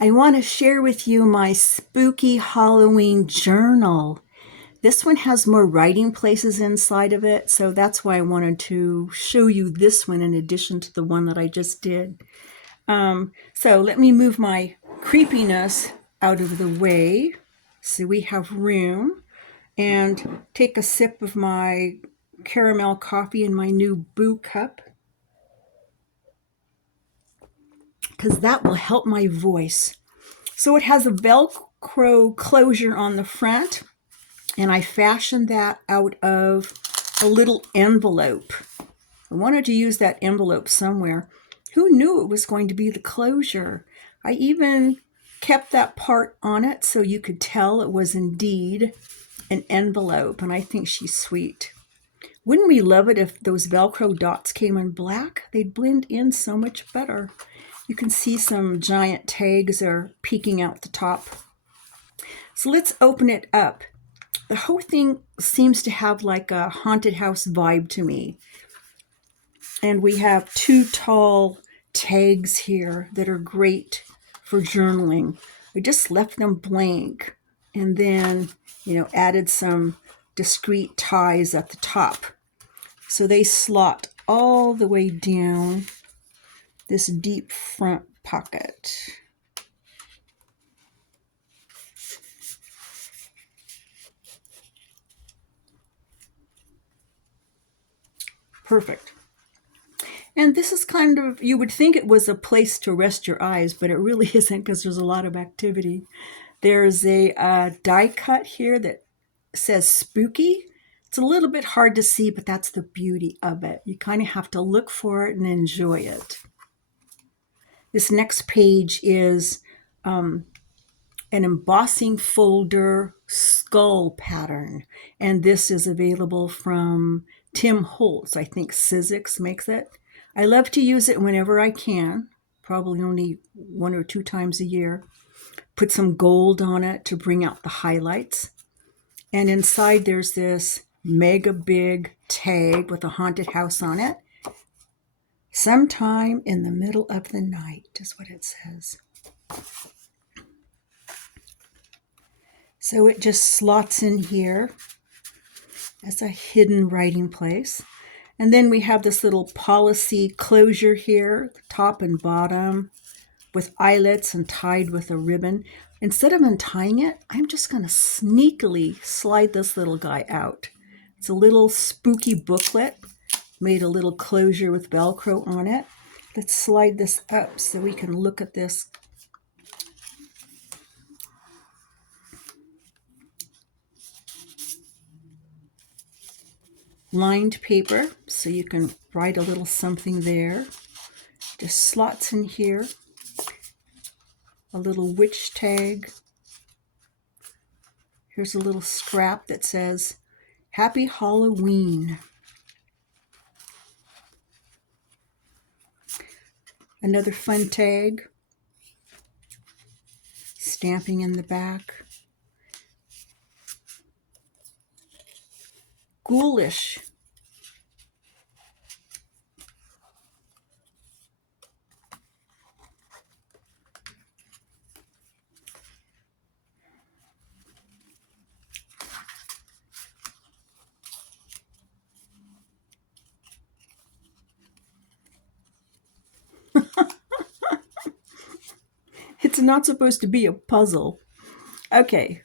I want to share with you my spooky Halloween journal. This one has more writing places inside of it, so that's why I wanted to show you this one in addition to the one that I just did. So let me move my creepiness out of the way so we have room, and take a sip of my caramel coffee in my new Boo cup, because that will help my voice. So it has a Velcro closure on the front, and I fashioned that out of a little envelope. I wanted to use that envelope somewhere. Who knew it was going to be the closure? I even kept that part on it so you could tell it was indeed an envelope, and I think she's sweet. Wouldn't we love it if those Velcro dots came in black? They'd blend in so much better. You can see some giant tags are peeking out the top. So let's open it up. The whole thing seems to have like a haunted house vibe to me. And we have two tall tags here that are great for journaling. I just left them blank and then, added some discreet ties at the top. So they slot all the way down this deep front pocket. Perfect. And this is kind of, you would think it was a place to rest your eyes, but it really isn't, because there's a lot of activity. There's a die cut here that says spooky. It's a little bit hard to see, but that's the beauty of it. You kind of have to look for it and enjoy it. This next page is an embossing folder skull pattern, and this is available from Tim Holtz. I think Sizzix makes it. I love to use it whenever I can, probably only 1 or 2 times a year. Put some gold on it to bring out the highlights. And inside there's this mega big tag with a haunted house on it. Sometime in the middle of the night is what it says. So it just slots in here as a hidden writing place. And then we have this little policy closure here, top and bottom, with eyelets and tied with a ribbon. Instead of untying it, I'm just going to sneakily slide this little guy out. It's a little spooky booklet, made a little closure with Velcro on it. Let's slide this up so we can look at this. Lined paper, so you can write a little something there. Just slots in here. A little witch tag. Here's a little scrap that says, Happy Halloween. Another fun tag. Stamping in the back. Ghoulish. It's not supposed to be a puzzle. Okay,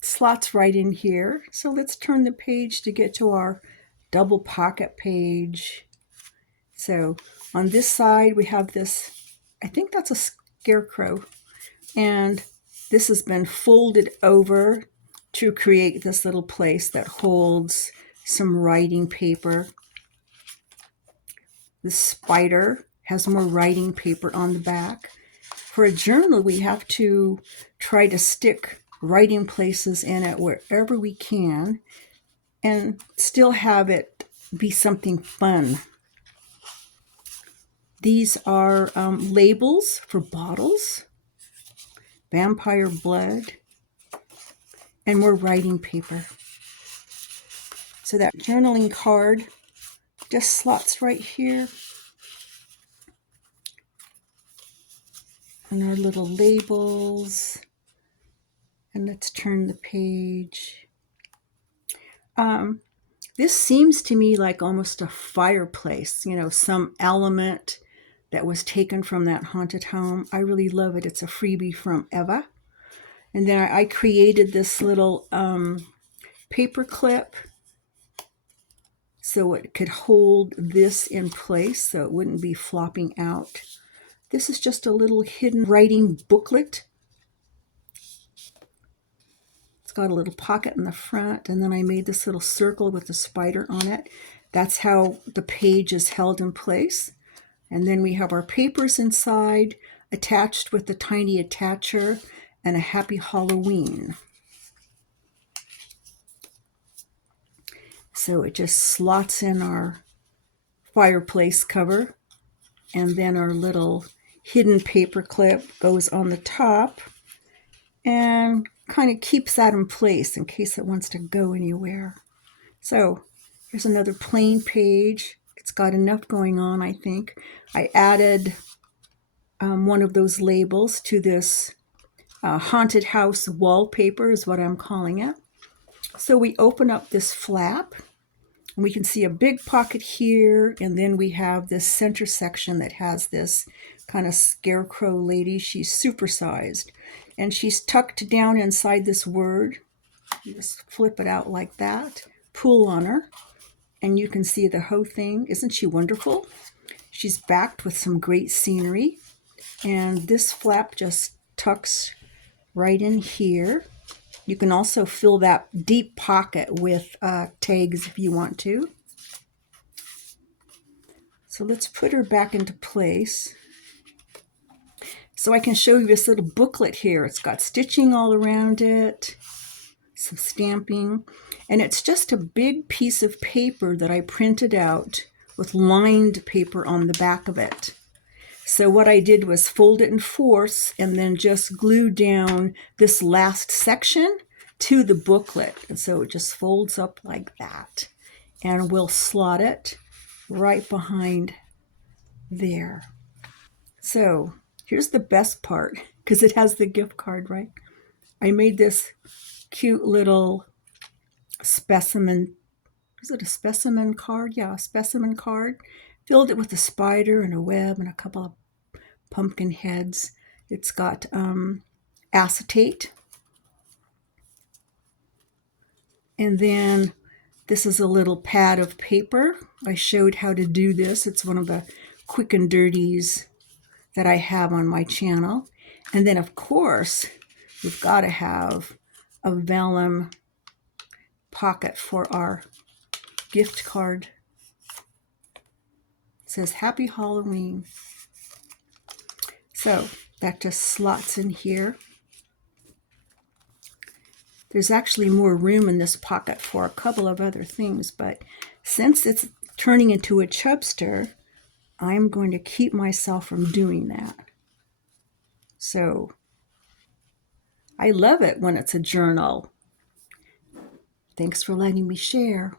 slots right in here. So let's turn the page to get to our double pocket page. So on this side we have this, I think that's a scarecrow, and this has been folded over to create this little place that holds some writing paper. The spider has more writing paper on the back. For a journal, we have to try to stick writing places in it wherever we can and still have it be something fun. These are labels for bottles, vampire blood, and more writing paper. So that journaling card just slots right here. And our little labels. And let's turn the page. This seems to me like almost a fireplace, you know, some element that was taken from that haunted home. I really love it. It's a freebie from Eva. And then I created this little paper clip so it could hold this in place so it wouldn't be flopping out. This is just a little hidden writing booklet. It's got a little pocket in the front, and then I made this little circle with a spider on it. That's how the page is held in place. And then we have our papers inside, attached with the tiny attacher and a happy Halloween. So it just slots in our fireplace cover, and then our little hidden paper clip goes on the top and kind of keeps that in place in case it wants to go anywhere. So here's another plain page. It's got enough going on, I think. I added one of those labels to this haunted house wallpaper is what I'm calling it. So we open up this flap, and we can see a big pocket here, and then we have this center section that has this kind of scarecrow lady. She's supersized, and she's tucked down inside this word. You just flip it out like that, pull on her, and you can see the whole thing. Isn't she wonderful? She's backed with some great scenery, and this flap just tucks right in here. You can also fill that deep pocket with tags if you want to. So let's put her back into place. So I can show you this little booklet here. It's got stitching all around it, some stamping, and it's just a big piece of paper that I printed out with lined paper on the back of it. So what I did was fold it in fourths and then just glue down this last section to the booklet. And so it just folds up like that. And we'll slot it right behind there. So here's the best part, because it has the gift card, right? I made this cute little specimen. Is it a specimen card? Yeah, a specimen card. Filled it with a spider and a web and a couple of pumpkin heads. It's got acetate. And then this is a little pad of paper. I showed how to do this. It's one of the quick and dirties that I have on my channel. And then, of course, we've got to have a vellum pocket for our gift card. It says Happy Halloween. So that just slots in here. There's actually more room in this pocket for a couple of other things, but since it's turning into a chubster, I'm going to keep myself from doing that. So I love it when it's a journal. Thanks for letting me share.